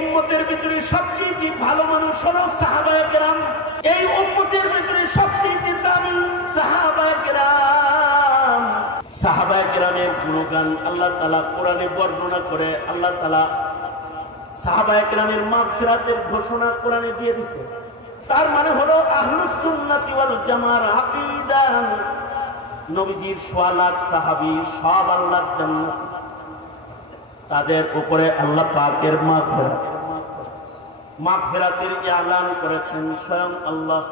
উম্মতের ভিতরে সবচেয়ে ভালো মানুষ হলো সাহাবায়ে কেরাম। এই উম্মতের ভিতরে সবচেয়ে দামি সাহাবায়ে কেরাম। সাহাবায়ে কেরামের গুণগান আল্লাহ তাআলা কোরআনে বর্ণনা করে। আল্লাহ তাআলা সাহাবায়ে কেরামের মাগফিরাতের ঘোষণা কোরআনে দিয়ে দিয়েছে। তার মানে হলো আহলুস সুন্নাতি ওয়াল জামার আকীদা। নবীজির 1.5 লাখ সাহাবী সব আল্লাহর জান্নাত, তাদের উপরে আল্লাহ পাকের মাগফিরাতের ইলান করেছেন স্বয়ং আল্লাহ।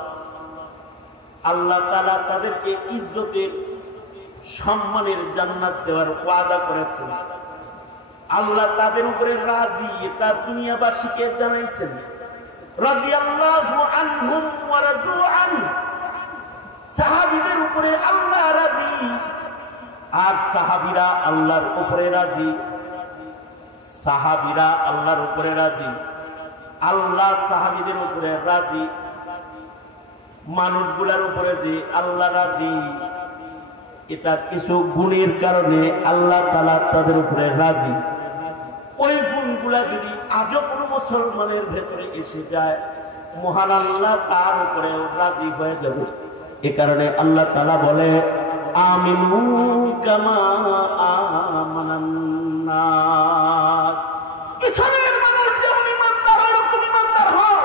আল্লাহ তাআলা তাদেরকে ইজ্জতের সম্মানের জান্নাত দেওয়ার ওয়াদা করেছেন। আল্লাহ তাদের উপরে রাজি, এটা দুনিয়াবাসীকে জানাইছেন। রাদিয়াল্লাহু আনহুম ওয়া রাযু আন। সাহাবীদের উপরে আল্লাহ রাজি আর সাহাবীরা আল্লাহর উপরে রাজি। সাহাবীরা আল্লাহর উপরে রাজি, আল্লাহ সাহাবীদের উপরে রাজি। মানুষগুলার উপরে যে আল্লাহ রাজি, এটা কিছু গুণের কারণে আল্লাহ তাআলা তাদের উপরে রাজি। ওই গুণগুলা যদি আজও কোনো মুসলমানের ভেতরে এসে যায়, মহান আল্লাহ তার উপরে রাজি হয়ে যাবে। এ কারণে আল্লাহ তাআলা বলে আমিনু কামা আমানান নাস। পিছনের মানুষ যেমন ইমানদার ওরকম ইমানদার হও,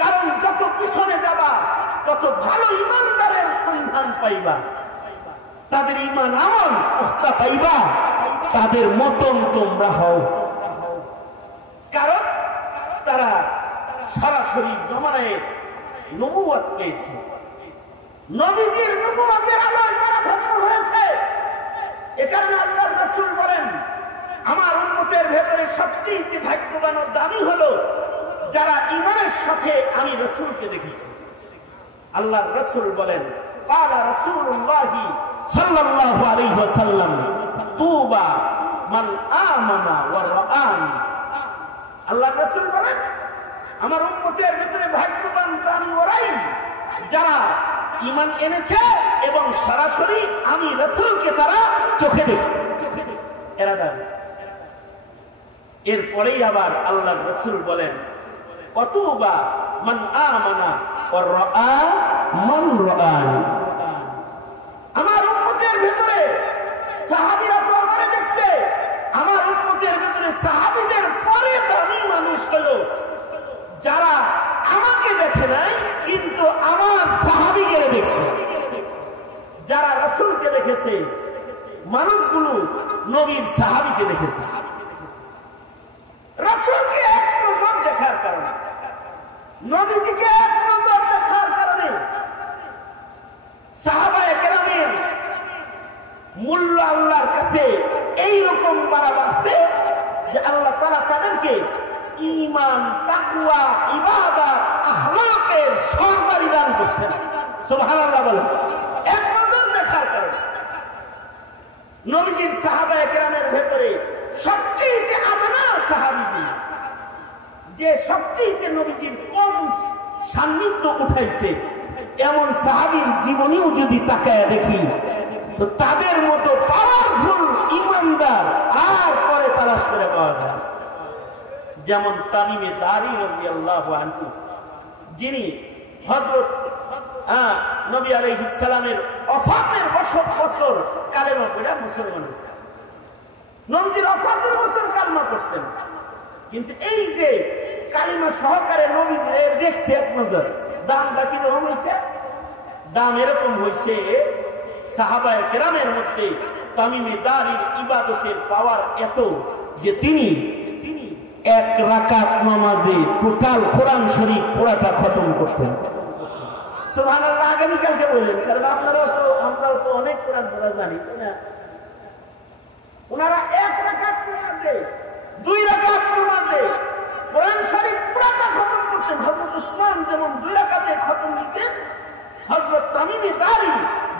কারণ যত পিছনে যাবা তত ভালো ইমানদারের সন্ধান পাইবা, তাদের ইমান আমল উস্তা পাইবা, তাদের মতন তোমরা হও। কারণ তারা সরাসরি জমানায় নবুয়ত পেয়েছে, নবীজির নবুয়তের আলোয় তারা ধন্য হয়েছে। এখানে আল্লাহর রাসূল বলেন, আমার উম্মতের ভেতরে সবচেয়ে ভাগ্যবান ও দামি হলো যারা ঈমানের সাথে আমি রাসূলকে দেখেছি। আল্লাহর রাসূল বলেন, ক্বালা রাসূলুল্লাহ সাল্লাল্লাহু আলাইহি ওয়াসাল্লাম তুবা মান আমানা ওয়া রাআনি। আল্লাহর রাসূল বলেন, আমার উম্মতের ভিতরে ভাগ্যবান দামি ওরাই যারা ঈমান এনেছে এবং সরাসরি আমি রাসূলকে তারা চোখে দেখছে। এরা দামি। এরপরেই আবার আল্লাহর রাসূল বলেন, অতুবা মান আমানা ওয়া রাআ মান রাআনি। আমার উম্মতের ভিতরে সাহাবীরা তো আমারে দেখছে, আমার উম্মতের ভিতরে সাহাবীদের পরে দামি মানুষ হলো যারা আমাকে দেখে নাই কিন্তু আমার সাহাবীকে দেখছে। যারা রাসূলকে দেখেছে, মানুষগুলো নবীর সাহাবীকে দেখেছে। রাসূলকে এক নজর দেখার কারণে, নবীজিকে এক নজর দেখার কারণে সাহাবায়ে কেরামের মূল্য আল্লাহর কাছে এইরকম বাড়াচ্ছে যে আল্লাহ তাআলা তাদেরকে ঈমান, তাকওয়া, ইবাদত, আখলাকের সরদারি দান করছেন। সুবহানাল্লাহ বলেন। এক নজর দেখার কারণে নবীজির সাহাবায়ে কেরামের ভেতরে সবচেয়ে আদনা সাহাবী, যে সবচেয়ে নবীজির কম সান্নিধ্য উঠাইছে, এমন সাহাবীর জীবনীও যদি তাকায় দেখি তো তাদের মতো পাওয়ারফুল ইমানদার আর পরে তালাশ করে পাওয়া যায়। যেমন তামিমে দারি রাদিয়াল্লাহু আনহু, যিনি হযরত নবী আলাইহিস সালামের ওফাতের বছর কালেমা পড়ে মুসলমান হয়েছে। নবীজির ওফাতের বছর কালেমা পড়ছেন, কিন্তু এই যে কালিমা সহকারে নবী দেখছে এক নজর, দামটা কিরকম হয়েছে? দাম এরকম হয়েছে, সাহাবায়ে কেরামের মধ্যে তামিমে দারির ইবাদতের পাওয়ার এত যে তিনি 1 রাকাত নামাজে টোটাল কোরআন শরীফ পুরাটা খতম করতেন। সুবহানাল্লাহ। আগামীকালকে বললেন, কারণ আমরাও তো অনেক কোরআন পড়া জানি, তাই না? ওনারা 1 রাকাত নামাজে, 2 রাকাত নামাজে কোরআন শরীফ পুরাটা খতম করতেন। হযরত উসমান যেমন 2 রাকাতে খতম দিতেন, হযরত তামিমে দারি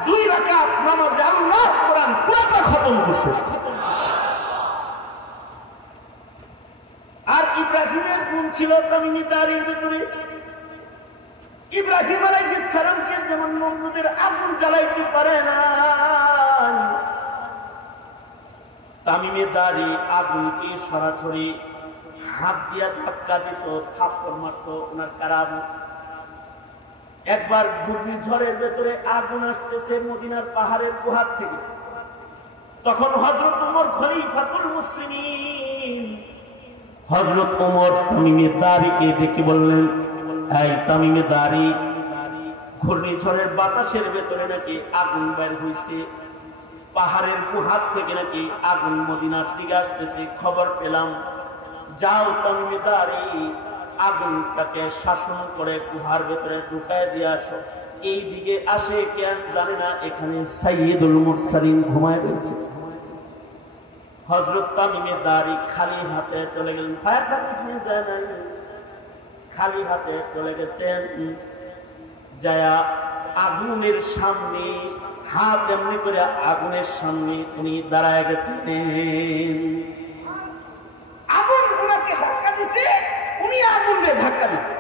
2 রাকাত নামাজে আল্লাহর কোরআন পুরাটা খতম করতেন। আর ইব্রাহিমের গুণ ছিল তামিমে দারির ভিতরে। ইব্রাহিম আলাইহিস সালামকে যেমন নমরুদের আগুন জ্বালাইতে পারে না, তামিমে দারি আগুনকে সরাসরি হাত দিয়া ধাক্কা দিত, থাপ্পড় মারত, ওনার কারামত। একবার ঘূর্ণিঝড়ের ভেতরে আগুন আসতেছে মদিনার পাহাড়ের গুহার থেকে, তখন হযরত ওমর খলিফাতুল মুসলিমিন, হযরত ওমর তামিমে দারিকে ডেকে বললেন, এই তামিমে দারি, ঘূর্ণিঝড়ের বাতাসের ভেতরে নাকি আগুন বের হইছে, পাহাড়ের গুহার থেকে নাকি আগুন মদিনার দিকে আসতেছে, খবর পেলাম। যাও তামিমে দারি, আগুনটাকে শাসন করে গুহার ভেতরে ঢুকায় দিয়ে আসো। এই দিকে আসে কেন জানে না, এখানে সাইয়্যিদুল মুরসালিন ঘুমায় রয়েছে। হযরত তামিমে দারি খালি হাতে চলে গেলেন, ফায়ার সার্ভিস নিয়ে যায় নাই, খালি হাতে চলে গেছেন। যায়া আগুনের সামনে হাত এমনি করে আগুনের সামনে উনি দাঁড়ায় গেছেন। আগুন উনাকে ধাক্কা দিছে, উনি আগুনকে ধাক্কা দিছে,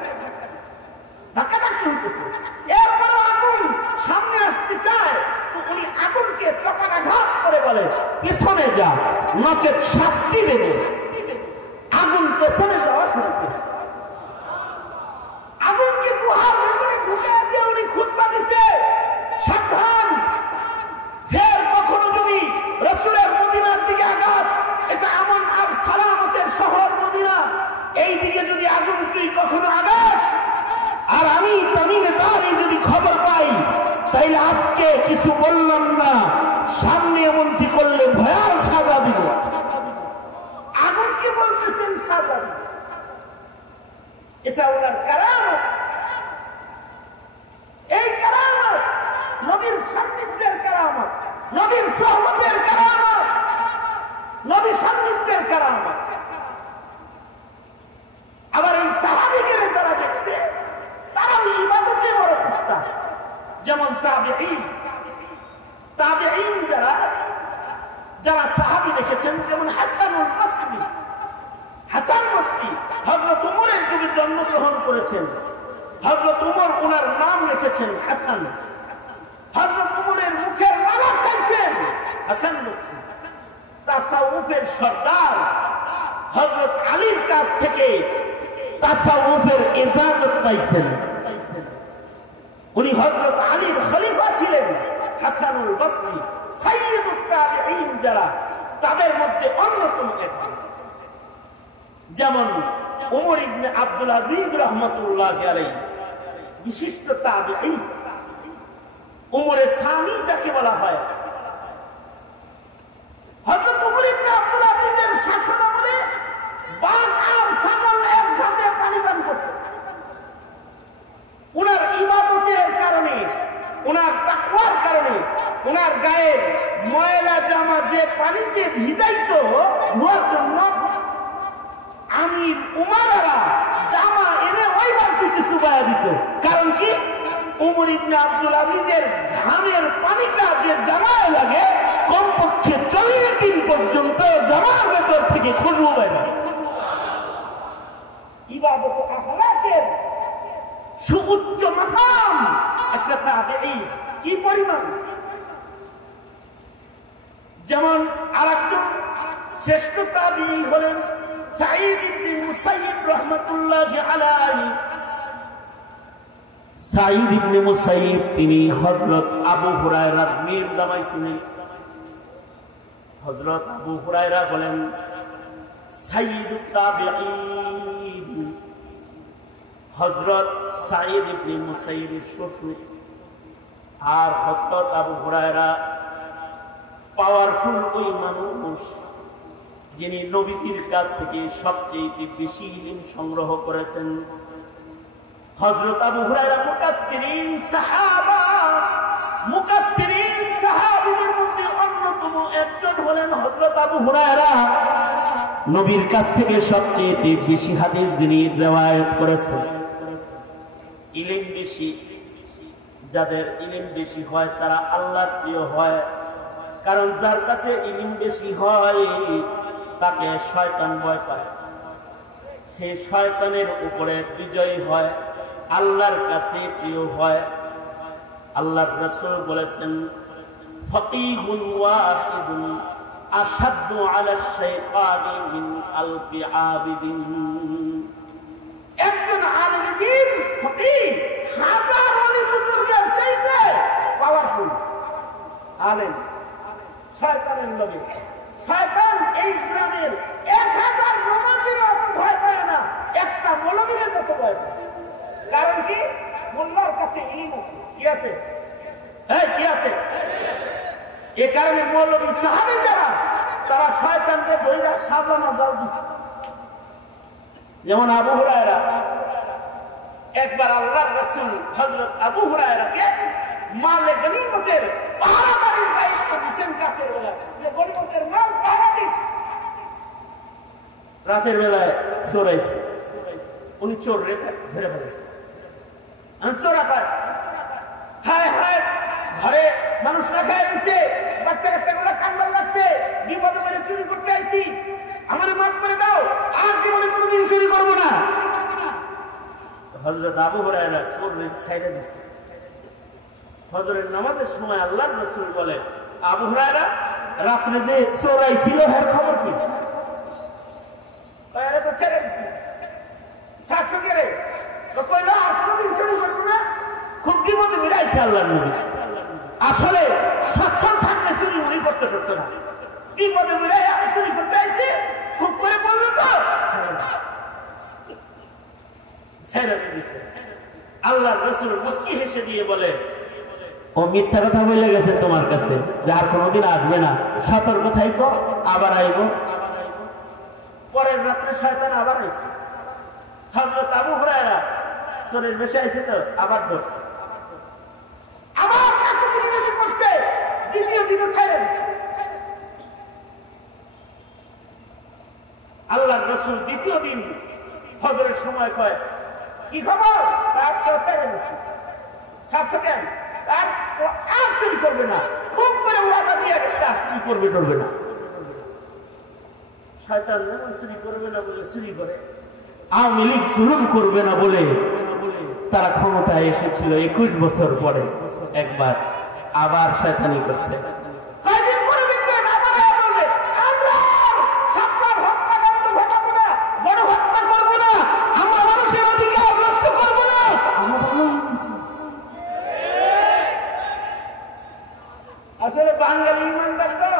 ধাক্কাধাক্কি হইতেছে। এরপরও আগুন সামনে আসতে চায়, তো উনি আগুনকে চপাটাঘাত করে বলে, পেছনে যা, নচেত শাস্তি দেবে। আগুন পেছনে যাওয়া শুরু করছে। আগুনকে গুহার ভেতরে ঢুকিয়ে দিয়ে উনি খুতবা দিছে, সাবধান, ফের কখনো যদি রাসূলের মদিনার দিকে আগাস, এটা আমন আর সালামতের শহর মদিনা, এই দিকে যদি আগুন তুই কখনো আগাস, আর আমি তামিমে দারি যদি খবর পাই, তাইলে আজকে কিছু বললাম না, সামনে এমনটি করলে ভয়াল সাজা দিব। আগুনকে বলতেছেন সাজা দিব, এটা ওনার কারামত। এই কারামত নবীর সান্নিধ্যের কারামত, নবীর সোহবতের কারামত, নবী সান্নিধ্যের কারামত। আবার এই সাহাবীদের যারা দেখছে, তারাও ইবাদতে বড় পুক্তা, যেমন তাবেঈন। তাবেঈন যারা যারা সাহাবী দেখেছেন, যেমন হাসানুল বসরি। হাসান বসরি হযরত ওমরের যুগে জন্মগ্রহণ করেছেন। হযরত ওমর ওনার নাম রেখেছেন হাসান। হযরত ওমরের মুখের লালা খাইছেন হাসান বসরি। তাসাউফের সর্দার হযরত আলীর কাছ থেকে তাসাউফের ইজাজত পাইছেন। উনি হযরত আলীর খলিফা ছিলেন। হাসানুল বসরি সাইয়্যিদুত তাবেঈন যারা, তাদের মধ্যে অন্যতম একজন। যেমন ওমর ইবনে আব্দুল আজিজ রাহমাতুল্লাহি আলাইহি, বিশিষ্ট তাবেঈন। ওমরে সানি যাকে বলা হয়। হযরত ওমর ইবনে আব্দুল আজিজের শাসনামলে বাঘ আর ছাগল এক ঘাটে পানি পান করত। ওনার ইবাদতের কারণে, ওনার তাকওয়ার কারণে, ওনার গায়ের ময়লা জামা যে পানিতে ভিজাইতো ধোয়ার জন্য, আমির উমারারা জামা এনে ওই বালতিতে চুবাইয়া দিত। কারণ কি? ওমর ইবনে আব্দুল আজিজের ঘামের পানিটা যে জামায় লাগে, কমপক্ষে 40 দিন পর্যন্ত জামার ভেতর থেকে খুশবু বের হয়। ইবাদত আখলাকের সুউচ্চ মাকাম একটা তাবেঈন, কি পরিমাণ! যেমন আরেকজন শ্রেষ্ঠ তাবেঈ হলেন সাঈদ ইবনে মুসাইয়িব রাহমাতুল্লাহি আলাইহি। সাঈদ ইবনে মুসাইয়িব তিনি হযরত আবু হুরায়রার মীর জামাই ছিলেন। হযরত আবু হুরায়রা বলেন, সাইয়্যিদুত তাবেঈন হযরত সাঈদ ইবনে মুসাইয়িবের শ্বশুর। আর হযরত আবু হুরায়রা পাওয়ারফুল ওই মানুষ যিনি নবীজির কাছ থেকে সবচেয়ে বেশি ইলম সংগ্রহ করেছেন। হযরত আবু হুরায়রা মুকাসসিরিন সাহাবা, মুকাসসিরিন সাহাবীদের মধ্যে অন্যতম একজন হলেন হযরত আবু হুরায়রা। নবীর কাছ থেকে সবচেয়ে বেশি হাদিস যিনি রিওয়ায়াত করেছেন। ইলম বেশি, যাদের ইলম বেশি হয় তারা আল্লাহর প্রিয় হয়। কারণ যার কাছে ইলম বেশি হয় তাকে শয়তান ভয় পায়, সে শয়তানের উপরে বিজয়ী হয়, আল্লাহর কাছে প্রিয় হয়। আল্লাহর রাসূল বলেছেন, ফাকিহুন ওয়াহিদুন আশাদ্দু আলা শাইতানি মিন আলফি আবিদিন। একজন আলেম দ্বীন ফকিহ হাজার ওলি বুজুর্গের চাইতে পাওয়ারফুল আলেম। শয়তানের লগে শয়তান এই গ্রামের 1000 নমাজীর অত ভয় পায় না, একটা মৌলবীর যত ভয় পায়। কারণ কি? মোল্লার কাছে ইলম আছে। কি আছে? কি আছে? এ কারণে মৌলবী সাহাবী যারা, তারা শয়তানকে বইরা সাজানো জাল দিচ্ছে। যেমন আবু হুরায়রা, একবার আল্লাহর রাসূল হযরত আবু হুরায়রাকে মালে গনিমতের পাহারাদারির দায়িত্ব দিয়েছেন। রাতের বেলায় যে গনিমতের মাল পাহারা দিস, রাতের বেলায় চোরাইছে, উনি চোর রেখে ধরে ফেলেছে। চোরা পায়, হায় হায়, ঘরে মানুষ রাখা দিচ্ছে, বাচ্চা কাচ্চা গুলা কান্না লাগছে, বিপদে পড়ে চুরি করতে আইছি, আমার মাফ করে দাও, আর জীবনে কোনোদিন চুরি করবো না। হযরত আবু হুরায়রা চোরের ছাইড়া দিচ্ছে। ফজরের নামাজের সময় আল্লাহর রাসূল বলে, আবু হুরায়রা, রাত্রে যে চোরাই ছিল এর খবর কি? এরা তো ছেড়ে দিছি। শাশুকে রে কইল, আর কোনোদিন চুরি করবো না। খুব বিপদে মিলাইছে আল্লাহর নবী। আসলে সচ্ছল থাকতে চুরি উনি করতে পারতো না, বিপদে মিলাই আমি চুরি করতে আইছি, খুব করে বললো তো ছেড়ে দিয়েছে। আল্লাহর রাসূল মুস্কি হেসে দিয়ে বলে, ও মিথ্যা কথা বলে গেছে তোমার কাছে, যার কোনোদিন আসবে না, সতর্ক থাইকো, আবার আইব। পরের রাত্রে শয়তান আবার আইছে। হযরত আবু হুরায়রা চোরের বেশে আইছে তো আবার ধরছে, আবার কাছে বিরোধী করছে, দ্বিতীয় দিনও ছেড়ে দিছে। আল্লাহর রাসূল দ্বিতীয় দিন ফজরের সময় কয়, কি খবর? আজকেও ছেড়ে দিছে। সাথে কেন? আর চুরি করবে না, খুব করে ওয়াদা দিয়ে গেছে আর চুরি করবে না। শয়তান যেমন চুরি করবে না বলে চুরি করে, আওয়ামী লীগ জুলুম করবে না বলে তারা ক্ষমতায় এসেছিল 21 বছর পরে, একবার আবার শয়তানি করছে। আসলে বাঙালি ইমানদার তো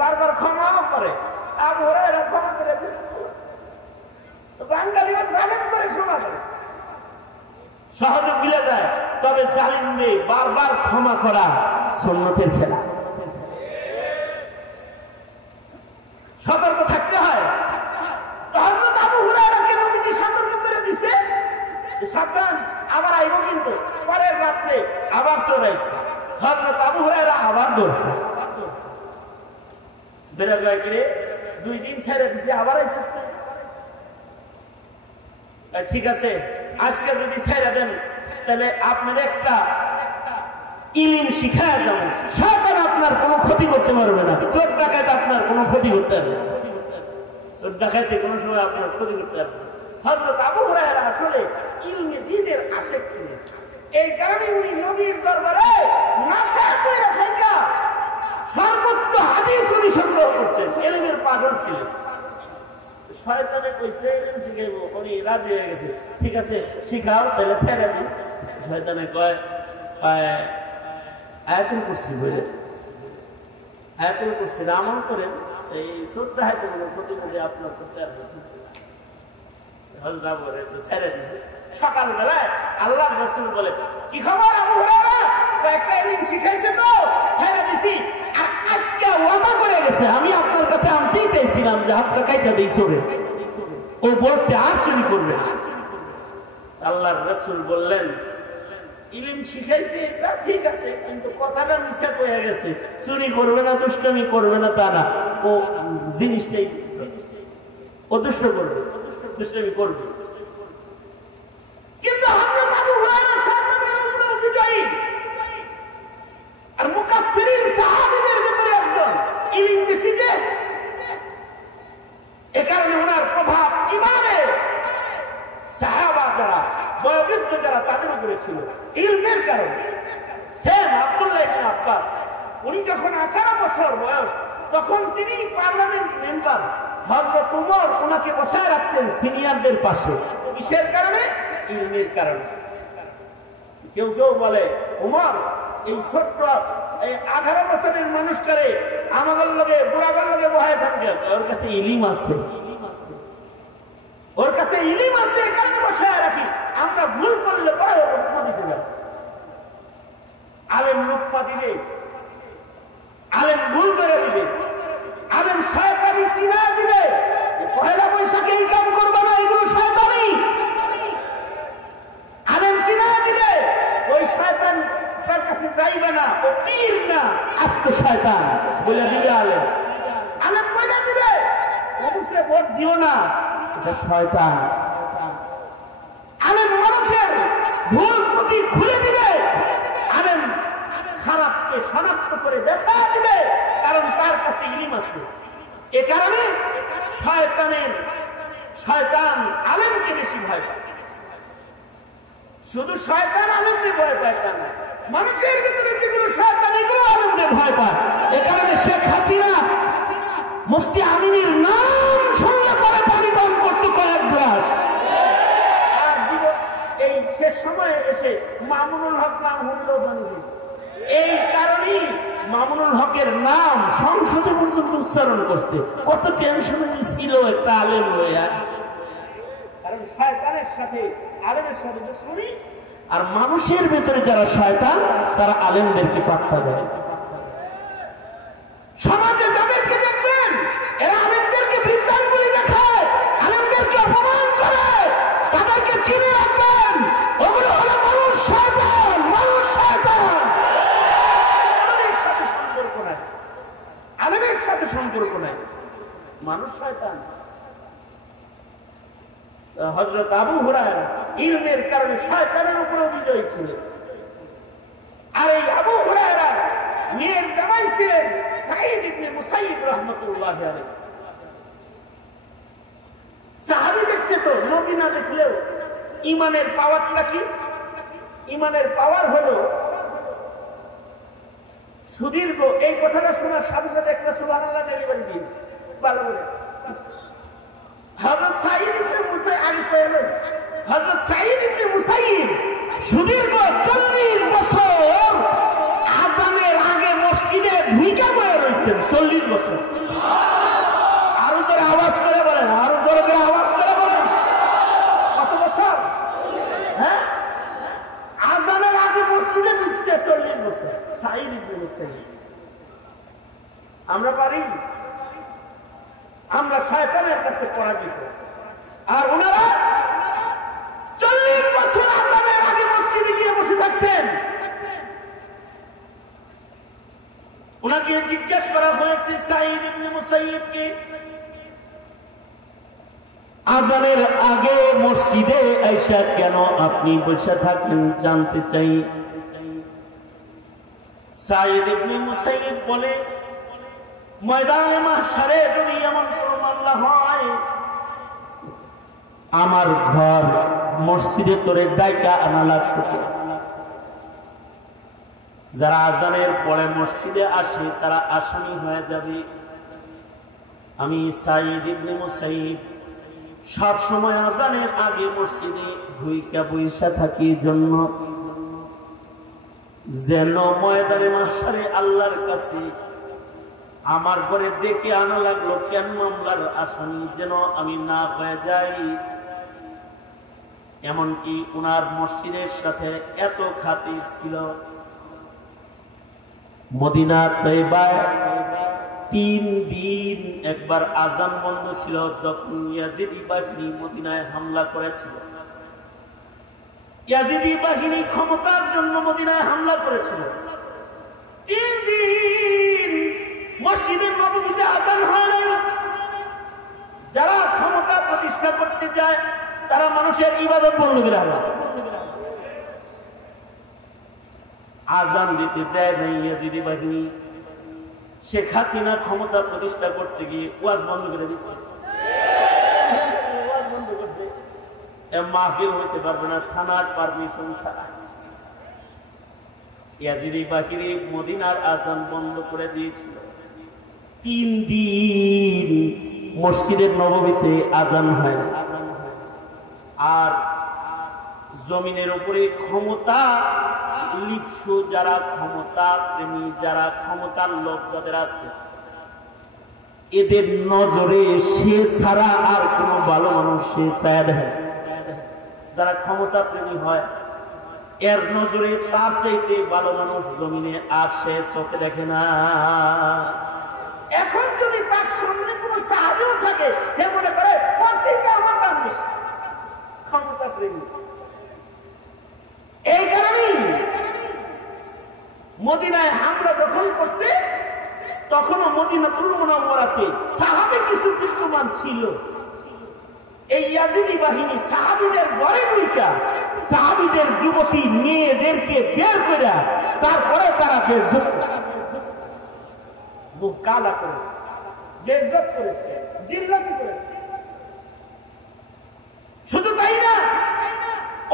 বারবার ক্ষমাও করে, আবু হুরায়রা ক্ষমা করে দিচ্ছে। বাঙালিও জালেম করে ক্ষমা করে, সহজে ভুলে যায়। তবে জালিমকে বারবার ক্ষমা করা সুন্নতের খেলা, সতর্ক থাকতে হয়। হযরত আবু হুরায়রাকে নবীজি সতর্ক করে দিছে, সাবধান, আবার আইব কিন্তু। পরের রাত্রে আবার চোরাইছে, হযরত আবু হুরায়রা আবার ধরছে। বেড়া করে 2 দিন ছেড়ে দিছে, আবার আইসে। ঠিক আছে, আজকে যদি ছেড়ে দেন তাহলে আপনার একটা ইলম শিখায় যাবেন, শয়তান আপনার কোনো ক্ষতি করতে পারবে না। চোর ডাকাত আপনার কোনো ক্ষতি করতে পারবে না, চোর ডাকাইতে কোনো সময় আপনার ক্ষতি করতে পারবে না। হযরত আবু হুরায়রা আসলে ইলমে দ্বীনের আশিক ছিলেন। এই কারণে উনি নবীর দরবারে নাশা করে থাকা সর্বোচ্চ হাদিস উনি সংগ্রহ করছেন, ইলমের পাগল ছিলেন। শয়তানে কইছে ইলম শিখাইবো, উনি রাজি হয়ে গেছে। ঠিক আছে, শিখাও, তাহলে ছেড়ে দিন। শয়তানে কয়, আয়াতুল কুরসি বলে, আয়াতুল কুরসি আমল করেন, এই শ্রদ্ধা হাইতে কোনো ক্ষতি করে আপনার করতে পারবেন। ছেড়ে দিছে। সকালবেলায় আল্লাহর রাসূল বলে, কি খবর আবু হুরায়রা? একটা ইলম শিখাইছে তো, ছেড়ে দিছি। আর আজকে ওয়াদা করে গেছে, আমি আপনার কাছে আনতেই চাইছিলাম যে হাতটা কাইটা দিই চোরে, ও বলছে আর চুরি করবে। আল্লাহর রাসূল বললেন, ইলম শিখাইছে এটা ঠিক আছে, কিন্তু কথাটা মিথ্যা কইয়া গেছে। চুরি করবে না, দুষ্টামি করবে না তা না, ও জিনিসটাই ও দুষ্ট করবে, দুষ্টামি করবে। কিন্তু হযরত আবু হুরায়রা শয়তানের বিজয়ী আর মুকাসসিরিন সাহাবীদের ভিতরে একজন, ইলম বেশি যে, এ কারণে ওনার প্রভাব ইমানে সাহাবা যারা বয়োবৃদ্ধ যারা তাদের উপরে ছিল ইলমের কারণে। সেম আব্দুল্লাহ ইবনে আব্বাস, উনি যখন 18 বছর বয়স, তখন তিনি পার্লামেন্ট মেম্বার হযরত উমর ওনাকে বসায় রাখতেন সিনিয়রদের পাশে। কিসের কারণে? ইলমের কারণে। কেউ কেউ বলে উমর এই ছোট্ট 18 বছরের মানুষটারে আমাদের লগে বুড়াগর লগে বহায় থাকবে, ওর কাছে ইলম আছে, ওর কাছে ইলম আছে, এখানে বসায় রাখি, আমরা ভুল করলে পরে লুকমা দিতে যাব। আলেম লুকমা দিবে, আলেম ভুল করে দিবে, আলেম শয়তানি চিনা দিবে, পয়লা বৈশাখে এই কাম করবে না, এগুলো শয়তানি। আলেম চিনা দিবে, ওই শয়তান তার কাছে যাইবে না, ও পীর না, আস্ত শয়তান বলে দিবে আলেম। আলেম বলে দিবে অমুকে ভোট দিও না, এটা শয়তান। আলেম মানুষের ভুল ত্রুটি খুলে দিবে, আলেম খারাপকে শনাক্ত করে দেখা দিবে, কারণ তার কাছে ইলম আছে। এ কারণে শয়তান আলেমকে বেশি ভয় পায়। শুধু শয়তান আলেমকে ভয় পায় তা না, মানুষের ভিতরে যেগুলো শয়তান এগুলো আলেমকে ভয় পায়। এ কারণে শেখ হাসিনা মুফতি আমিনের নাম শুনলে পরে পানি পান করতে কয়েক গ্লাস। আর এই শেষ সময়ে এসে মামুনুল হক নাম হলেও বানিয়ে, এই কারণেই মামুনুল হকের নাম সংসদে পর্যন্ত উচ্চারণ করছে। কত টেনশনে ছিল একটা আলেম হয়ে, কারণ শয়তানের সাথে আলেমের সাথে দুশমনি। আর মানুষের ভেতরে যারা শয়তান তারা আলেমদেরকে পাত্তা দেয়। সমাজে যাদেরকে দেখবেন এরা আলেমদেরকে বৃদ্ধাঙ্গুলি দেখায়, আলেমদেরকে অপমান করে, তাদেরকে চিনে রাখবেন, ওগুলো হলো মানুষ শয়তান, মানুষ শয়তান। আলেমের সাথে সম্পর্ক নাই, আলেমের সাথে সম্পর্ক নাই, মানুষ শয়তান। হযরত আবু হুরায়রা ইলমের কারণে শয়তানের উপরে বিজয়ী ছিলেন। আর এই আবু হুরায়রা মেয়ের জামাই ছিলেন সাঈদ ইবনে মুসাইয়িব রাহমাতুল্লাহি আলাইহি। সাহাবী দেখছে তো, নবী না দেখলেও ঈমানের পাওয়ারটা কি? ঈমানের পাওয়ার হলো সুদীর্ঘ। এই কথাটা শোনার সাথে সাথে একটা সুবহানাল্লাহ ডেলিভারি দিন ভালো করে। হযরত সাঈদ ইবনে মুসাইয়িব সুদীর্ঘ 40 বছর আযানের আগে মসজিদে ঢুইকা বসে রয়েছেন। 40 বছর। আরো জোরে আওয়াজ করে বলেন, আরো জোরে করে আওয়াজ করে বলেন, কত বছর? হ্যাঁ, আযানের আগে মসজিদে ঢুকছে 40 বছর সাঈদ ইবনে মুসাইয়িব। আমরা পারি? আমরা শয়তানের কাছে পরাজিত। আর ওনারা 40 বছর আযানের আগে মসজিদে গিয়ে বসে থাকছেন। ওনাকে জিজ্ঞেস করা হয়েছে সাঈদ ইবনে মুসাইয়িবকে, আযানের আগে মসজিদে আইসা কেন আপনি বসে থাকেন জানতে চাই। সাঈদ ইবনে মুসাইয়িব বলে, ময়দানে মাহশারে যদি এমন কোনো মামলা হয়, আমার ঘর মসজিদে তোরে ডাইকা আনা লাগতো। যারা আযানের পরে মসজিদে আসে তারা আসামি হয়ে যাবে। আমি সাঈদ ইবনে মুসাইয়িব সব সময় আযানের আগে মসজিদে ঢুইকা বইসা থাকি, জন্য যেন ময়দানে মাহশারে আল্লাহর কাছে আমার ঘরে ডেকে আনা লাগলো কেন মামলার আসামি যেন আমি না হয়ে যাই। এমনকি উনার মসজিদের সাথে এত খাতির ছিল, মদিনা তয়বায় 3 দিন একবার আযান বন্ধ ছিল যখন ইয়াজিদি বাহিনী মদিনায় হামলা করেছিল। ইয়াজিদি বাহিনী ক্ষমতার জন্য মদিনায় হামলা করেছিল। 3 দিন মসজিদে নববীতে আযান হয় নাই। যারা ক্ষমতা প্রতিষ্ঠা করতে যায় তারা মানুষের ইবাদত বন্ধ করে আযান দিতে দেয় নাই ইয়াজিদি বাহিনী। শেখ হাসিনা ক্ষমতা প্রতিষ্ঠা করতে গিয়ে ওয়াজ বন্ধ করে দিচ্ছে। ওয়াজ বন্ধ করছে, মাহফিল হইতে পারবে না থানার পারমিশন ছাড়া। ইয়াজিদি বাহিনী মদিনার আযান বন্ধ করে দিয়েছিল। 3 দিন মসজিদের নববীতে আজান হয় না। আর জমিনের উপরে ক্ষমতা লিপ্সু যারা, ক্ষমতা প্রেমী যারা, ক্ষমতার লোক যাদের আছে, এদের নজরে সে ছাড়া আর কোন ভালো মানুষ সে চায় দেখে। যারা ক্ষমতা প্রেমী হয় এর নজরে তার চাইতে ভালো মানুষ জমিনে আর সে চোখে দেখে না। এখন যদি তার সামনে কোনো সাহাবীও থাকে, সে মনে করে আমার দাম বেশি। ক্ষমতা প্রেমী। এই কারণেই মদিনায় হামলা যখন করছে তখনও মদিনাতুল মুনাওয়ারাতে সাহাবী কিছু বিদ্যমান ছিল। এই ইয়াজিদি বাহিনী সাহাবীদের ঘরে ঢুইকা সাহাবীদের যুবতী মেয়েদেরকে বের করে তারপরে তারা বেইজ্জত করেছে, মুখ কালা করেছে, বেইজ্জত করেছে, জিল্লাতি করেছে। শুধু তাই না,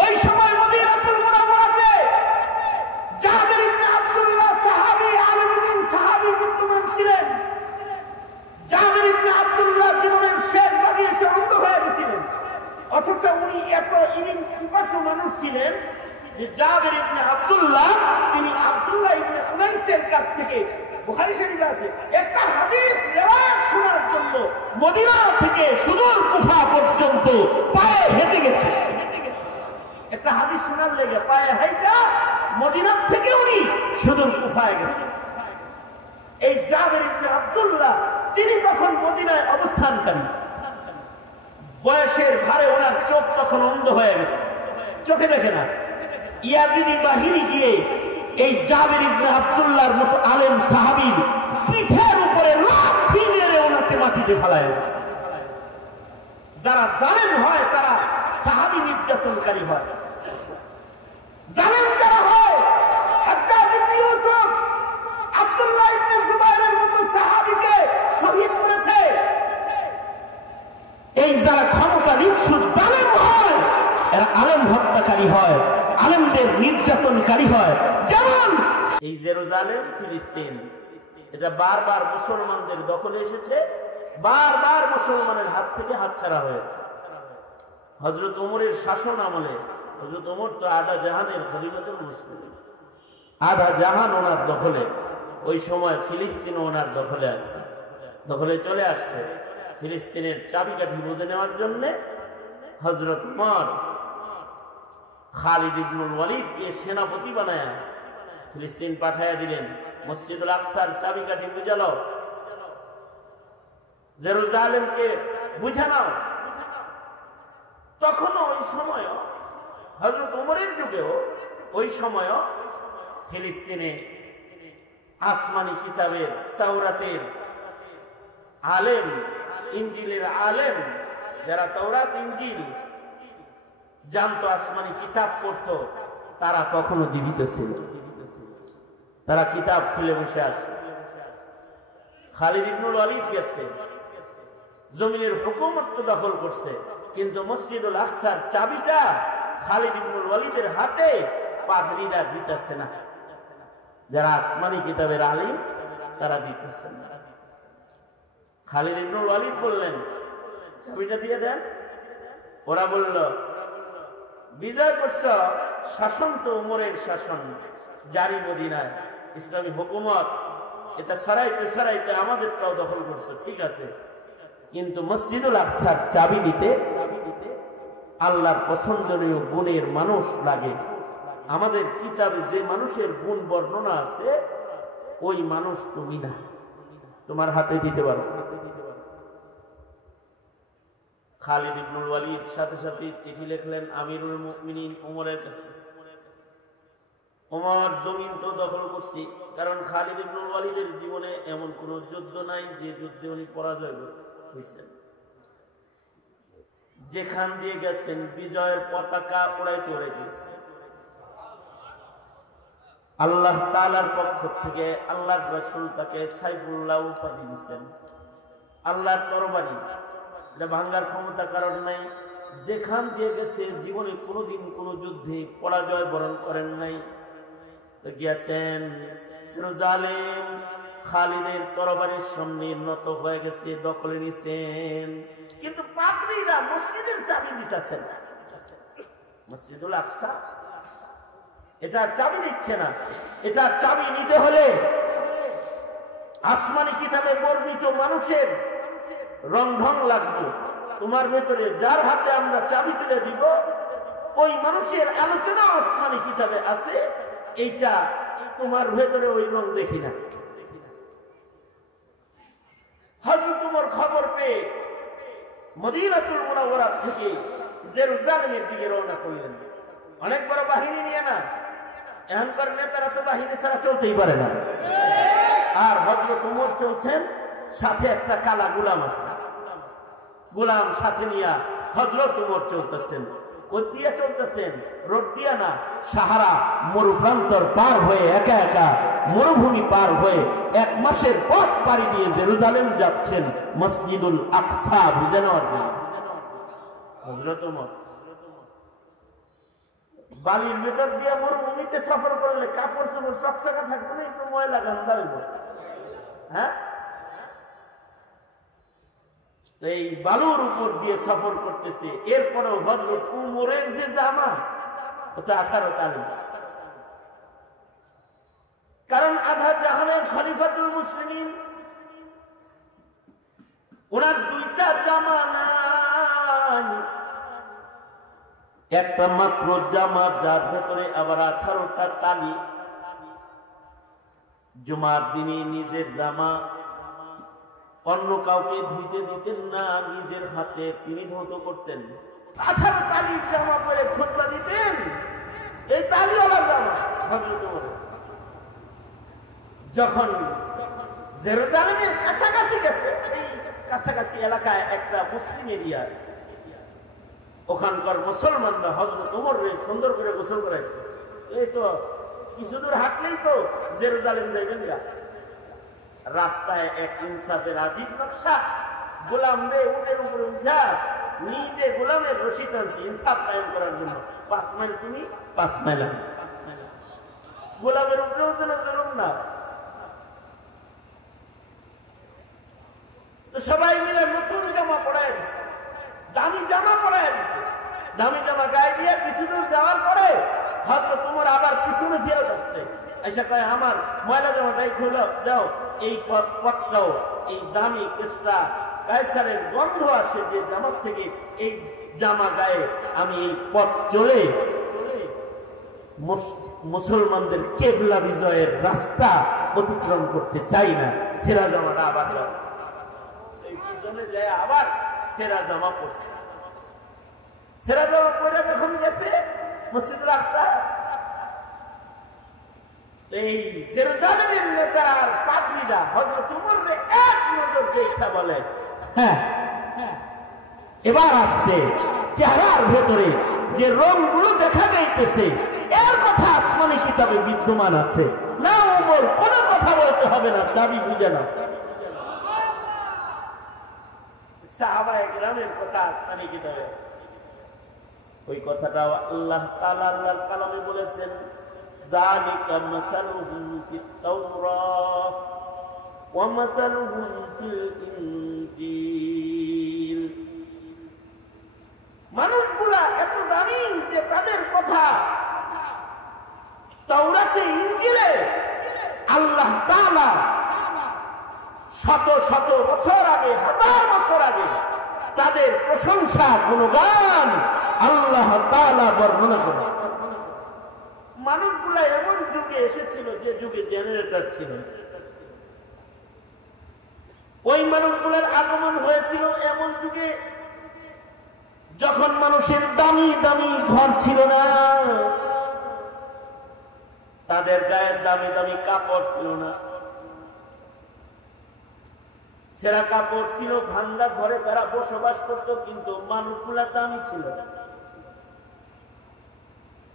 ওই সময় মদিনাতুল মুনাওয়ারাতে জাবের ইবনে আব্দুল্লাহ সাহাবী, আলিম বিন সাহাবী বিদ্যমান ছিলেন। জাবের ইবনে আব্দুল্লাহ জীবনের শেষ ভাগে এসে অন্ধ হয়ে গেছিলেন, অথচ উনি এত ইলম পিপাসু মানুষ ছিলেন যে জাবের ইবনে আব্দুল্লাহ তিনি আব্দুল্লাহ ইবনে উনাইসের কাছ থেকে বুখারী শরীফে আছে একটা হাদিস রিওয়ায়াত শোনার জন্য মদিনা থেকে সুদূর কুফা পর্যন্ত পায়ে হেঁটে গেছে। একটা হাদিস শোনার লেগে পায়ে হাইটা মদিনা থেকে উনি সুদূর কুফায় গেছে। এই জাবের ইবনে আব্দুল্লাহ তিনি তখন মদিনায় অবস্থানকারী, বয়সের ভারে ওনার চোখ তখন অন্ধ হয়ে গেছে, চোখে দেখে না। ইয়াজিদি বাহিনী গিয়ে এই জাবের ইবনে আব্দুল্লাহর মতো আলেম সাহাবীর পিঠের উপরে লাঠি মেরে ওনাকে মাটিতে ফেলায় গেছে। যারা জালেম হয় তারা সাহাবী নির্যাতনকারী হয়, জালেম যারা হয় হাজ্জাজ ইবনে ইউসুফ আব্দুল্লাহ ইবনে জুবাইরের মতো সাহাবীকে শহীদ করেছে। এই যারা ক্ষমতা লিপ্সু জালেম হয় এরা আলেম হত্যাকারী হয়, আলেমদের নির্যাতনকারী হয়। যেমন এই জেরুজালেম ফিলিস্তিন, এটা বারবার মুসলমানদের দখলে এসেছে, বারবার মুসলমানের হাত থেকে হাতছাড়া হয়েছে। হযরত ওমরের শাসন আমলে, হযরত ওমর তো আধা জাহানের খলিফাতুল মুসলিম, আধা জাহান ওনার দখলে। ওই সময় ফিলিস্তিন ওনার দখলে আসছে, দখলে চলে আসছে। ফিলিস্তিনের চাবিকাঠি বুঝে নেওয়ার জন্য হযরত ওমর খালিদ ইবনুল ওয়ালিদকে সেনাপতি বানায় ফিলিস্তিন পাঠাইয়া দিলেন। মসজিদুল আকসার চাবিকাঠি বুঝে নাও, জেরুজালেমকে বুঝে নাও। তখনও ওই সময় হযরত ওমরের যুগেও ওই সময় ফিলিস্তিনে আসমানি কিতাবের, তাওরাতের আলেম, ইনজিলের আলেম, যারা তাওরাত ইনজিল জানতো, আসমানি কিতাব পড়তো, তারা তখনও জীবিত ছিল। তারা কিতাব খুলে বসে আছে। খালিদ ইবনুল ওয়ালিদ গেছে, জমিনের হুকুমত দখল করছে, কিন্তু মসজিদুল আকসার চাবিটা খালিদ ইবনুল ওয়ালিদের হাতে পাদ্রীরা দিতেছে না। যারা আসমানি কিতাবের আলিম তারা দিতেছে না। খালিদ ইবনুল ওয়ালিদ বললেন, চাবিটা দিয়ে দেন। ওরা বলল, বিজয় করছ, শাসন তো উমরের শাসন জারি মদিনায়, ইসলামী হুকুমত, এটা ছড়াইতে ছড়াইতে আমাদেরটাও দখল করছো, ঠিক আছে, কিন্তু মসজিদুল আকসার চাবি দিতে আল্লাহর পছন্দনীয় গুণের মানুষ লাগে। আমাদের কিতাবে যে মানুষের গুণ বর্ণনা আছে ওই মানুষ তুমি না, তোমার হাতে দিতে পারো। খালিদ ইবনুল ওয়ালিদ সাথে সাথে চিঠি লিখলেন আমিরুল মুমিনিন ওমরের কাছে। ওমর, জমিন তো দখল করছি, কারণ খালিদ ইবনুল ওয়ালিদের জীবনে এমন কোন যুদ্ধ নাই যে যুদ্ধে উনি পরাজয় হয়েছেন। যেখান দিয়ে গেছেন বিজয়ের পতাকা উড়াইতে উড়াইতেছে। আল্লাহ তাআলার পক্ষ থেকে আল্লাহর রাসূল তাকে সাইফুল্লাহ উপাধি দিয়েছেন। আল্লাহর তরবারি, এটা ভাঙ্গার ক্ষমতা কারণ নাই। যেখান দিয়ে গেছে জীবনে কোনোদিন কোনো যুদ্ধে পরাজয় বরণ করেন নাই। গিয়েছেন জেরুজালেম, খালিদের তরবারির সামনে নত হয়ে গেছে, দখলে নিছেন। কিন্তু পাদ্রীরা মসজিদের চাবি দিতেছেন, মসজিদুল আকসা এটা চাবি দিচ্ছে না। এটা চাবি নিতে হলে আসমানি কিতাবে বর্ণিত মানুষের রন্ধন লাগবে। তোমার ভেতরে যার হাতে আমরা চাবি তুলে দিব, ওই মানুষের আলোচনা আসমানি কিতাবে আছে, এইটা তোমার ভেতরে ওই রং দেখি না। হযরত ওমর খবর পেয়ে মদিনাতুল মুনাওয়ারা থেকে জেরুজালেমের দিকে রওনা করলেন। অনেক বড় বাহিনী নিয়ে না, এখনকার নেতারা তো বাহিনী ছাড়া চলতেই পারে না। আর হযরত ওমর চলছেন, সাথে একটা কালা গোলাম আছে, গোলাম সাথে নিয়ে হযরত ওমর চলতেছেন। কোন দিয়ে চলতেছেন? রোড দিয়া না, সাহারা মরুপ্রান্তর পার হয়ে, একা একা মরুভূমি পার হয়ে 1 মাসের পথ পাড়ি দিয়ে জেরুজালেম যাচ্ছেন, মসজিদুল আকসা বুঝে নেওয়ার জন্য। হযরত ওমর বালির ভেতর দিয়ে মরুভূমিতে সফর করলে কাপড় চোপড় চকচকা থাকবে না, একটু ময়লা গান্ধা হইব। হ্যাঁ, এই বালুর উপর দিয়ে সফর করতেছে। এরপরেও হযরত উমরের যে জামা, ওটা 18 তালি। কারণ আধা জাহানের খলিফাতুল মুসলিমিন, ওনার 2টা জামা নাই, একটা মাত্র জামা, যার ভেতরে আবার 18টা তালি। জুমার দিনে নিজের জামা অন্য কাউকে ধুইতে দিতেন না, নিজের হাতে তিনি ধৌত করতেন। 18 তালির জামা পরে খুতবা দিতেন, এই তালিওয়ালা জামা। হযরত ওমর যখন জেরুজালেমের কাছাকাছি গেছে, এই কাছাকাছি এলাকায় একটা মুসলিম এরিয়া আছে, ওখানকার মুসলমানরা হযরত ওমরকে সুন্দর করে গোসল করাইছে। এই তো কিছু দূর হাঁটলেই তো জেরুজালেম যাইবেন গা। রাস্তায় এক ইনসাফের আজীব নকশা, গোলাম রে উটের উপরে উঠা নিজে গোলামের রশি টানছে ইনসাফ কায়েম করার জন্য। 5 মাইল তুমি, 5 মাইল আমি, গোলামের উপরেও যেন জুলুম না। তো সবাই মিলে নতুন জামা পড়ায় দিচ্ছে, দামি জামা পড়ায় দিচ্ছে। দামি জামা গায়ে দিয়ে কিছু দূর যাওয়ার পরে হযরত ওমর আবার পিছনে ফেরত আসছে, এসে কয় আমার ময়লা জামাটাই খুলে দাও, এই পথটাও এই দামি কিসরা কায়সারের গন্ধ আসে যে জামার থেকে, এই জামা গায়ে আমি এই পথ চলে মুসলমানদের কেবলা বিজয়ের রাস্তা অতিক্রম করতে চাই না। সেরা জামাটা আবার এই পিছনে যায়, আবার সেরা জামা পড়ছে। সেরা জামা পরে যখন গেছে মসজিদুল আকসা, এই জেরুজালেমের নেতারা আর পাদ্রীরা হযরত ওমরকে এক নজর দেখে বলে, হ্যাঁ এবার আসছে চেহারার ভেতরে যে রংগুলো দেখা যাইতেছে, এর কথা আসমানি কিতাবে বিদ্যমান আছে। না ওমর, কোনো কথা বলতে হবে না, চাবি বুঝে না। সাহাবায়ে কেরামের কথা আসমানি কিতাবে আছে। ওই কথাটাও আল্লাহ তাআলা আল্লাহর কালামে বলেছেন, যালিকা মাসালুহুম ফিত তাওরাত ওয়া মাসালুহুম ফিল ইনজিল। মানুষগুলা এত দামি যে তাদের কথা তাওরাতে, ইনজিলে আল্লাহ তাআলা শত শত বছর আগে, 1000 বছর আগে তাদের প্রশংসা গুণগান আল্লাহ তাআলা বর্ণনা করেছেন। মানুষগুলা এমন যুগে এসেছিল যে যুগে জেনারেটর ছিল। ওই মানুষগুলোর আগমন হয়েছিল এমন যুগে যখন মানুষের দামি দামি ঘর ছিল না, তাদের গায়ের দামি দামি কাপড় ছিল না, সেরা কাপড় ছিল, ভাঙ্গা ঘরে তারা বসবাস করত, কিন্তু মানুষগুলা দামি ছিল।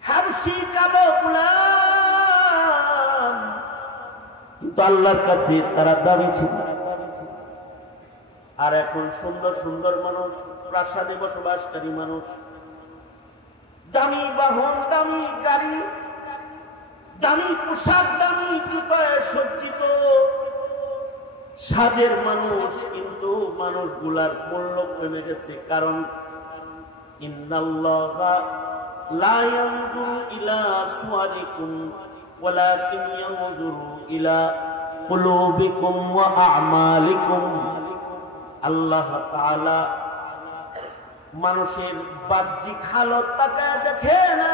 হাবশি কালো গোলাম, কিন্তু আল্লাহর কাছে তারা দামি ছিল। আর এখন সুন্দর সুন্দর মানুষ, প্রাসাদে বসবাসকারী মানুষ, দামি বাহন, দামি গাড়ি, দামি পোশাক, দামি জুতায় সজ্জিত, সাজের মানুষ, কিন্তু মানুষগুলার মূল্য কমে গেছে। কারণ ইন্নাল্লাহা লা ইয়ানজুরু ইলা সুওয়ারিকুম ওয়ালাকিন ইয়ানজুরু ইলা কুলুবিকুম ওয়া আ'মালিকুম। আল্লাহ তাআলা মানুষের বাহ্যিক হালত তাকায় দেখে না,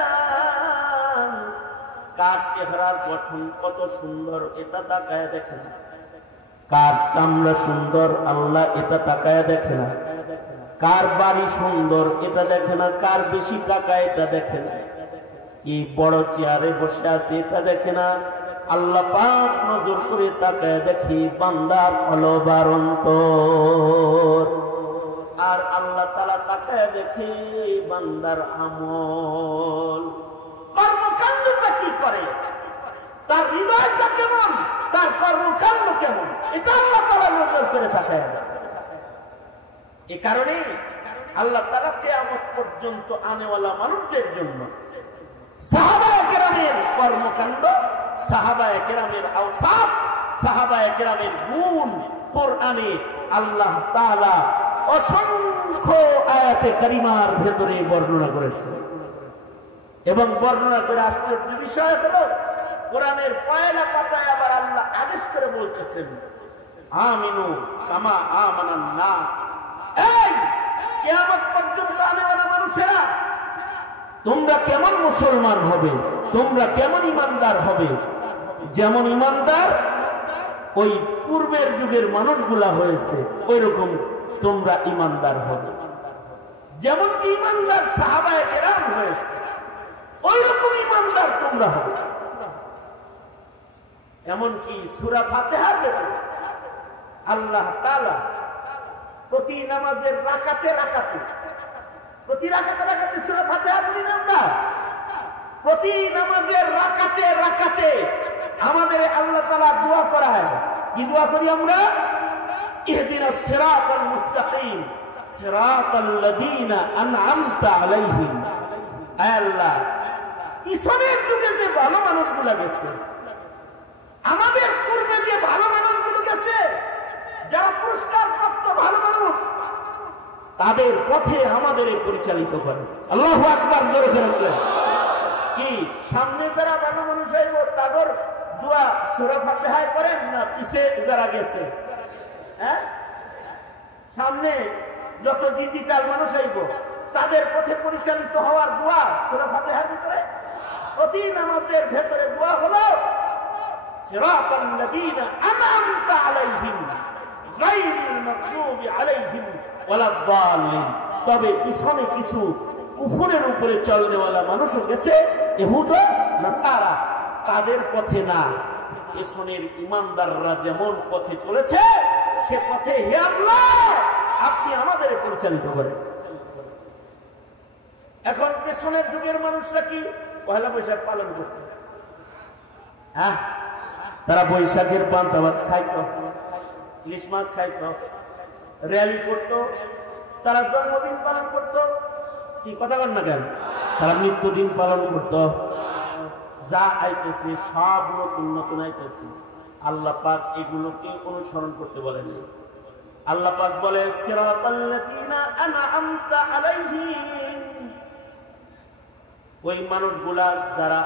কার চেহারার গঠন কত সুন্দর এটা তাকায় দেখে না, কার চামড়া সুন্দর আল্লাহ এটা তাকায় দেখে না, কার বাড়ি সুন্দর এটা দেখে না, কার বেশি টাকা এটা দেখে না, কি বড় চেয়ারে বসে আছে এটা দেখে না। আল্লাহ পাক নজর করে তাকায় দেখি বান্দার কলবার অন্তর। আর আল্লাহ তাআলা তাকায় দেখে বান্দার আমল, কর্মকাণ্ডটা কি করে, তার হৃদয়টা কেমন, তার কর্মকাণ্ড কেমন, এটা আল্লাহ তাআলা নজর করে তাকায়। এই কারণে আল্লাহ তাআলা কিয়ামত পর্যন্ত আনেওয়ালা মানুষদের জন্য সাহাবায়ে কেরামের কর্মকাণ্ড, সাহাবায়ে কেরামের আওসাফ, সাহাবায়ে কেরামের গুণ কোরআনে আল্লাহ তাআলা অসংখ্য আয়াতে কারিমার ভেতরে বর্ণনা করেছেন। এবং বর্ণনা করে আশ্চর্য বিষয় হলো কোরআনের পয়লা পাতায় আবার আল্লাহ আদেশ করে বলতেছেন, আমিনু কামা আমানান নাস। এই কিয়ামত পর্যন্ত আনেওয়ালা মানুষেরা, তোমরা কেমন মুসলমান হবে, তোমরা কেমন ইমানদার হবে, যেমন ইমানদার ওই পূর্বের যুগের মানুষগুলা হয়েছে ওইরকম তোমরা ইমানদার হবে। যেমন কি ইমানদার সাহাবায়ে কেরাম হয়েছে ওইরকম ইমানদার তোমরা হবে। এমনকি সূরা ফাতিহার ভেতরে আল্লাহ তাআলা প্রতি নামাজের রাকাতে রাকাতে, প্রতি রাকাতে রাকাতে সূরা ফাতিহা পড়ি না আমরা, প্রতি নামাজের রাকাতে রাকাতে আমাদের আল্লাহ তাআলা দোয়া করায়। কি দোয়া করি আমরা? ইহদিনাস সিরাতাল মুস্তাকিম সিরাতাল লাযীনা আন'আমতা আলাইহিম। আয় আল্লাহ, পিছনের যুগে যে ভালো মানুষগুলো গেছে, আমাদের পূর্বে যে ভালো মানুষগুলো গেছে, যারা পুরস্কার প্রাপ্ত ভালো মানুষ, তাদের পথে আমাদের পরিচালিত করে। আল্লাহু আকবার, জোরে বলেন। কি সামনে যারা ভালো মানুষ হইব তাদের দোয়া সূরা ফাতিহায় করেন না পিছে যারা গেছে? হ্যাঁ, সামনে যত ডিজিটাল মানুষ হইব তাদের পথে পরিচালিত হওয়ার দোয়া সূরা ফাতিহার ভিতরে। প্রতি নামাজের ভেতরে দোয়া হলো সিরাতাল লাযীনা আন'আমতা আলাইহিম গায়রিল মাগদুবি আলাইহিম ওয়ালাদ দাল্লিন। তবে পিছনে কিছু কুফরের উপরে চলনেওয়ালা মানুষও গেছে, ইহুদ নাসারা, তাদের পথে না, পিছনের ইমানদাররা যেমন পথে চলেছে সে পথে হে আল্লাহ আপনি আমাদের পরিচালিত করেন। এখন পেছনের যুগের মানুষরা কি পয়লা বৈশাখ পালন করত? হ্যাঁ, তারা বৈশাখের পান্তা ভাত খাইত, ইলিশ মাছ খাইত, র্যালি করত, তারা জন্মদিন পালন করত। কি কথা বল না কেন? তারা মৃত্যুদিন পালন করত। যা আইতেছে সব নতুন নতুন আইতেছে। আল্লাহ পাক এগুলোকে অনুসরণ করতে বলেনি। আল্লাহ পাক বলে সিরাতাল লাযীনা আন'আমতা আলাইহিম, ওই মানুষগুলা যারা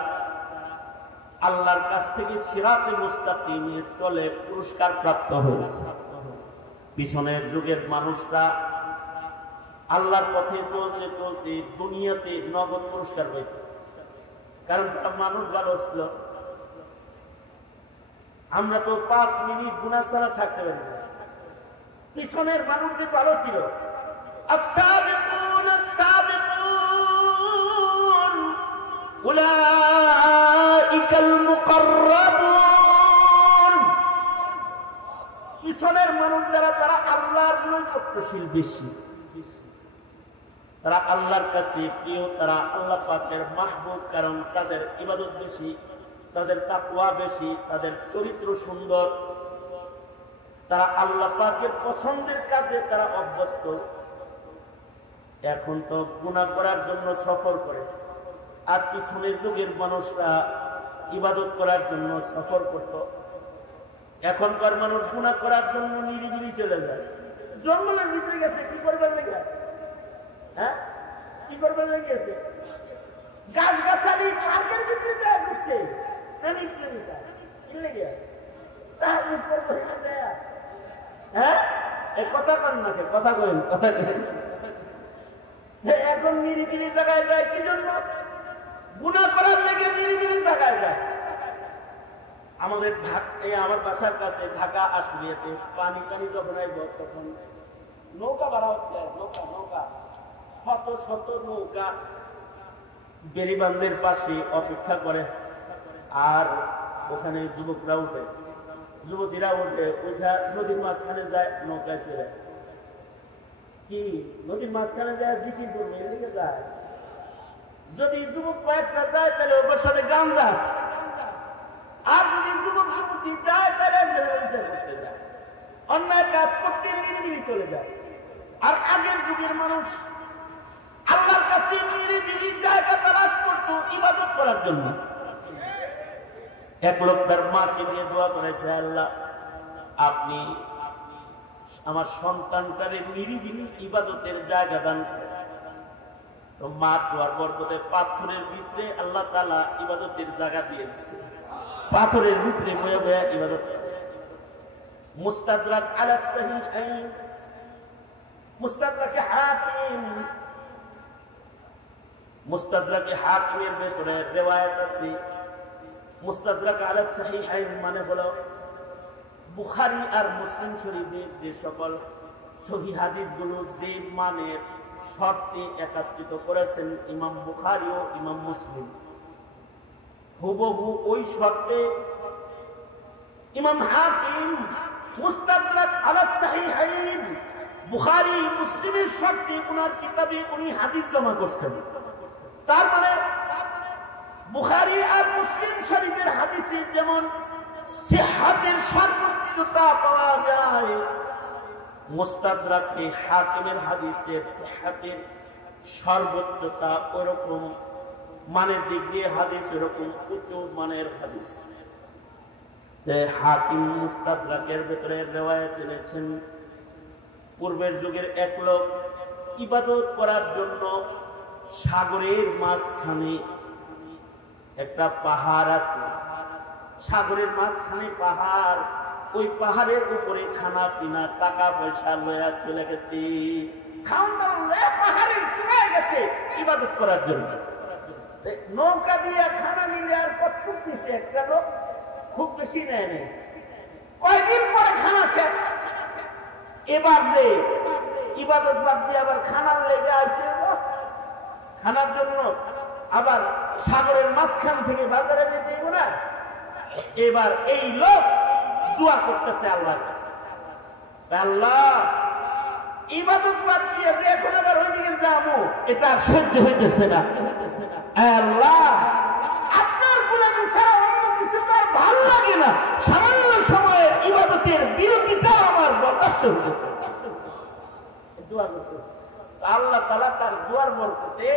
আল্লাহর কাছ থেকে সিরাতে মুস্তাকিমে চলে পুরস্কার প্রাপ্ত হয়েছে। পিছনের যুগের মানুষরা আল্লাহর পথে চলতে চলতে দুনিয়াতে নগদ পুরস্কার পেত, কারণ তারা মানুষ ভালো ছিল। আমরা তো 5 মিনিট গুনাহ ছাড়া থাকতে পারি না। পিছনের মানুষ যে ভালো ছিল, আস-সাবিকুন আস-সাবিকুন উলাইকাল মুকাররাবুন। পিছনের মানুষ যারা, তারা আল্লাহর নৈকট্যশীল বেশি, তারা আল্লাহর কাছে প্রিয়, তারা আল্লাহ পাকের মাহবুব, কারণ তাদের ইবাদত বেশি, তাদের তাকওয়া বেশি, তাদের চরিত্র সুন্দর, তারা আল্লাহ পাকের পছন্দের কাজে তারা অভ্যস্ত। এখন তো গুনাহ করার জন্য সফর করে, আর পিছনের যুগের মানুষরা ইবাদত করার জন্য সফর করত। এখনকার মানুষ গুনাহ করার জন্য নিরিবিলি চলে যায়, জঙ্গলের ভিতরে গেছে কি করবার লেগে, হ্যাঁ কি করবার লেগেছে, গাছ গাছালি পার্কের ভিতরে যায় বুঝছে প্রেমিক প্রেমিকা কি লেগে তার হ্যাঁ কথা কন না, কথা করেন, কথা করেন। এখন নিরিবিলি জায়গায় যায় কি জন্য, গুনাহ করার লেগে নিরিবিলি জায়গায় যায়। আমাদের আমার বাসার কাছে ঢাকা আশুলিয়াতে পানি টানি যখন আইব তখন নৌকা ভাড়া হচ্ছে, নৌকা নৌকা শত শত নৌকা বেড়িবান্ধের পাশে অপেক্ষা করে, আর ওখানে যুবকরা উঠে, যুবতীরা উঠে, ওইটা নদীর মাঝখানে যায়, নৌকায় ছেড়ে কি নদীর মাঝখানে যায় জিকির করবে, এদিকে যায়। যদি যুবক কয়েকটা যায় তাহলে ওর সাথে গামজা আছে, আর যদি যুবক যুবতী যায় তাহলে করতে যায়, অন্যায় কাজ করতে নিরিবিলি চলে যায়। আর আগের যুগের মানুষ আল্লাহর কাছে নিরিবিলি জায়গা তালাশ করতো ইবাদত করার জন্য। এক লোক তার মাকে নিয়ে দোয়া করেছে, আল্লাহ আপনি আমার সন্তানটারে নিরিবিলি ইবাদতের জায়গা দান করেন। তো মা দোয়ার বরকতে পাথরের ভিতরে আল্লাহ তাআলা ইবাদতের জায়গা দিয়ে দিচ্ছে, পাথরের ভিতরে বয়ে বয়ে ইবাদত। মুস্তাদরাক আলা সহিহাইন, মুস্তাদরাকে হাকিম, মুস্তাদরাকে হাকিমের ভিতরে riwayat আছে। মুস্তাদরাক আলা সহিহাইন মানে হলো বুখারী আর মুসলিম শরীফের যে সকল সহিহ হাদিসগুলো যে মানের শর্তে একত্রিত করেছেন ইমাম বুখারী ও ইমাম মুসলিম, হুবহু ওই শর্তে ইমাম হাকিম মুস্তাদরাক আলা সহিহাইন বুখারী মুসলিমের শর্তে ওনার কিতাবে উনি হাদিস জমা করছেন। তার মানে বুখারী আর মুসলিম শরীফের হাদিসে যেমন সিহহাতের সর্বোচ্চতা পাওয়া যায়, মুস্তাদরাকে হাকিমের হাদিসের সিহহাতের সর্বোচ্চতা ওরকম মানের দিক দিয়ে হাদিস এরকম উচ্চ মানের হাদিস। হাকিম মুস্তাদরাকের ভেতরে রিওয়ায়াত এনেছেন, পূর্বের যুগের এক লোক ইবাদত করার জন্য সাগরের মাঝখানে একটা পাহাড় আছে, সাগরের মাঝখানে পাহাড়, ওই পাহাড়ের উপরে খানা পিনা টাকা পয়সা লয়া চলে গেছে, খাওয়া দাওয়া লয়া পাহাড়ের চূড়ায় গেছে ইবাদত করার জন্য। নৌকা দিয়ে খানা নিলে আর কতটুক দিছে একটা লোক, খুব বেশি নেয় নেই, কয়দিন পরে খানা শেষ। এবার যে ইবাদত বাদ দিয়ে আবার খানার লেগে আইতে হবে, খানার জন্য আবার সাগরের মাঝখান থেকে বাজারে যেতে হবে না। এবার এই লোক দোয়া করতেছে আল্লাহর কাছে, আল্লাহ ইবাদত বাদ দিয়ে যে এখন আবার ওইদিকে যাবো এটা আর সহ্য হইতেছে না, আল্লাহ আপনার গোলামি ছাড়া অন্য কিছু তো আর ভালো লাগে না, সামান্য সময়ের ইবাদতের বিরতিটা আমার বরদাস্ত হইতেছে। দোয়া করতেছে, আল্লাহ তাআলা তার দোয়ার বরকতে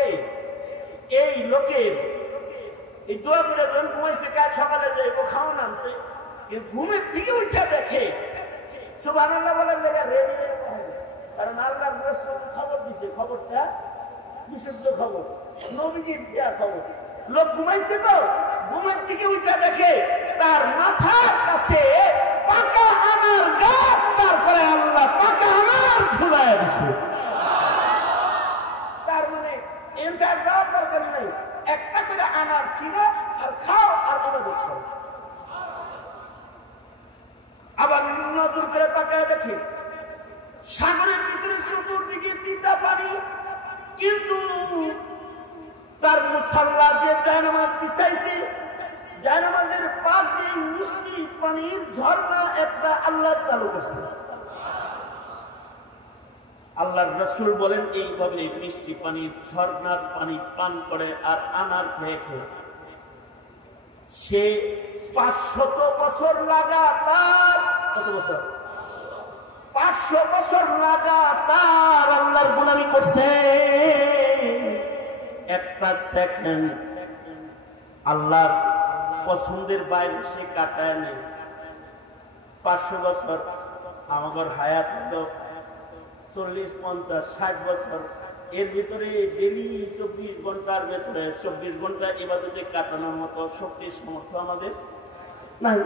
এই লোকের এই দোয়া করে যখন ঘুমাইছে, কাল সকালে যাইবো খাওয়া নামছে, ঘুমের থেকে উঠে দেখে সুবহানাল্লাহ বলার জায়গা রেডি, কারণ আল্লাহর রাসূল খবর দিছে, খবরটা বিশুদ্ধ খবর, নবীজির দেয়া খবর। লোক ঘুমাইছে তো ঘুমের থেকে উঠে দেখে তার মাথার কাছে পাকা আনার গাছ, তারপরে আল্লাহ পাকা আনার ঝুলাইয়া দিছে। তার মানে এটা যাওয়ার দরকার নেই, একটা করে আনার ছিল আর খাও আর ইবাদত করো। আবার নজর করে তাকায় দেখে সাগরের ভিতরে চতুর্দিকে তিতা পানি, কিন্তু তার মুসাল্লা যে জায়নামাজ বিছাইছে, জায়নামাজের পার দিয়ে মিষ্টি পানির ঝর্ণা একটা আল্লাহ চালু করছে। আল্লাহর রাসূল বলেন এইভাবে মিষ্টি পানির ঝর্ণার পানি পান করে আর আনার খেয়ে খেয়ে সে 500 বছর লাগাতার, কত বছর? 500 বছর লাগাতার আল্লাহর গোলামি করছে। একটা সেকেন্ড আল্লাহর পছন্দের বাইরে সে কাটায় নেই। 500 বছর আমাদের হায়াত হলো 40, 50, 60 বছর। এর ভিতরে ডেলি 24 ঘন্টার ভেতরে 24 ঘন্টা ইবাদতে কাটানোর মতো শক্তি সামর্থ্য আমাদের নাই।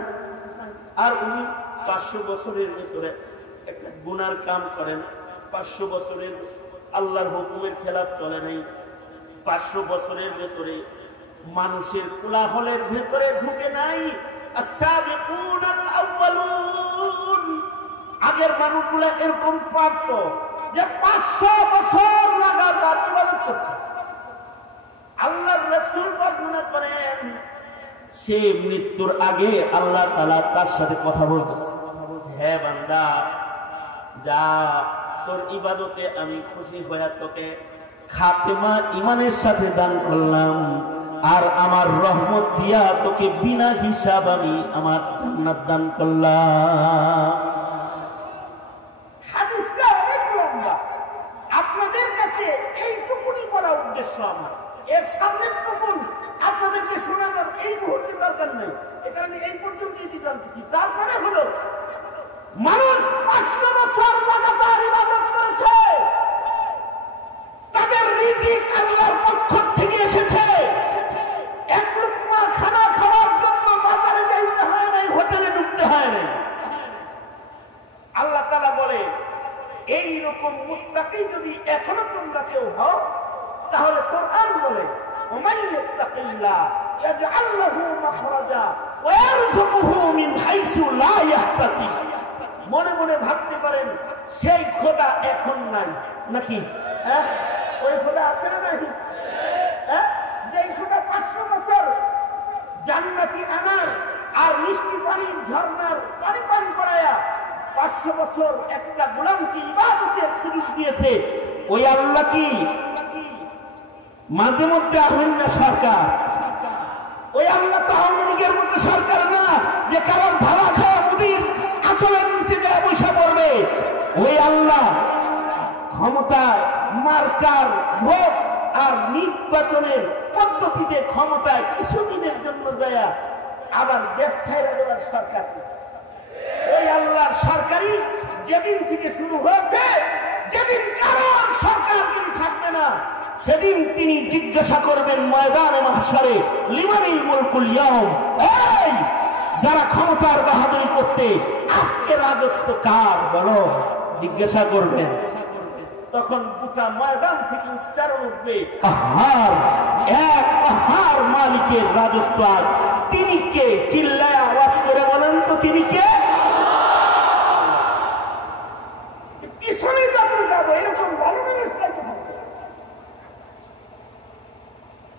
আর উনি 500 বছরের ভেতরে একটা গুনার কাম করেন, 500 বছরের আল্লাহর হুকুমের খেলাফ চলে নাই, 500 বছরের ভেতরে মানুষের কোলাহলের ভেতরে ঢুকে নাই। আস-সাবিকুনাল আউয়ালুন, আগের মানুষগুলো এরকম পারত যে 500 বছর লাগাতার ইবাদত করছে। আল্লাহর রাসূল বর্ণনা করেন সে মৃত্যুর আগে আল্লাহ তাআলা তার সাথে কথা বলতেছে, হে বান্দা যা, তোর ইবাদতে আমি খুশি হয়ে তোকে খাতেমা ইমানের সাথে দান করলাম, আর আমার রহমত দিয়া তোকে বিনা হিসাব আমি আমার জান্নাত দান করলাম। হাদিসটা অনেক লম্বা, আপনাদের কাছে এইটুকুনি বলা উদ্দেশ্য আমার। এর সামনে টুকুন আপনাদেরকে শোনানোর এই মুহূর্তে দরকার নেই, এটা আমি এই পর্যন্তই দিলাম। তারপরে হলো মানুষ 500 বছর লাগাতার ইবাদত করেছে, তাদের রিজিক আল্লাহর পক্ষ থেকে এসেছে। এক লুকমা খানা খাওয়ার জন্য বাজারে যাইতে হয় নাই, হোটেলে ঢুকতে হয় নাই। আল্লাহ তাআলা বলে এইরকম মুত্তাকি যদি এখনো তোমরা কেউ হও, তাহলে কোরআন বলে ওমান ইয়াত্তাকিল্লাহ ইয়াজআল লাহু মাখরাজা ওয়া ইয়ারযুকুহু মিন হাইসু লা ইয়াহতাসিব। মনে মনে ভাবতে পারেন সেই খোদা এখন নাই নাকি? হ্যাঁ, ওই খোদা আছে না নাকি? হ্যাঁ, যে খোদা 500 বছর জান্নাতি আনার আর মিষ্টি পানির ঝর্ণার পানি পান করায়া 500 বছর একটা গোলামকে ইবাদতের সুযোগ দিয়েছে, ওই আল্লাহ কি মাঝে মধ্যে আহ্বান না সরকার? ওই আল্লাহ তো আওয়ামী লীগের মতো সরকার না যে কারণ ধারা খাওয়া মুদির আঁচলের নিচে যায় বসে পড়বে। ওই আল্লাহ ক্ষমতায় মার্কার ভোট আর নির্বাচনের পদ্ধতিতে ক্ষমতায় কিছুদিনের জন্য যায় আবার দেশ ছেড়ে দেওয়ার সরকার। ওই আল্লাহর সরকারি যেদিন থেকে শুরু হয়েছে, যেদিন কারোর সরকার দিন থাকবে না, সেদিন তিনি জিজ্ঞাসা করবেন ময়দানে মাহশারে, লিমানিল মুলকুল ইয়াউম, এই যারা ক্ষমতার বাহাদুরি করতে আজকে রাজত্ব কার বলো, জিজ্ঞাসা করবেন। তখন গোটা ময়দান থেকে উচ্চারণ উঠবে, আহার এক আহার মালিকের রাজত্ব আজ। তিনি কে? চিল্লায় আওয়াজ করে বলেন তো তিনি কে?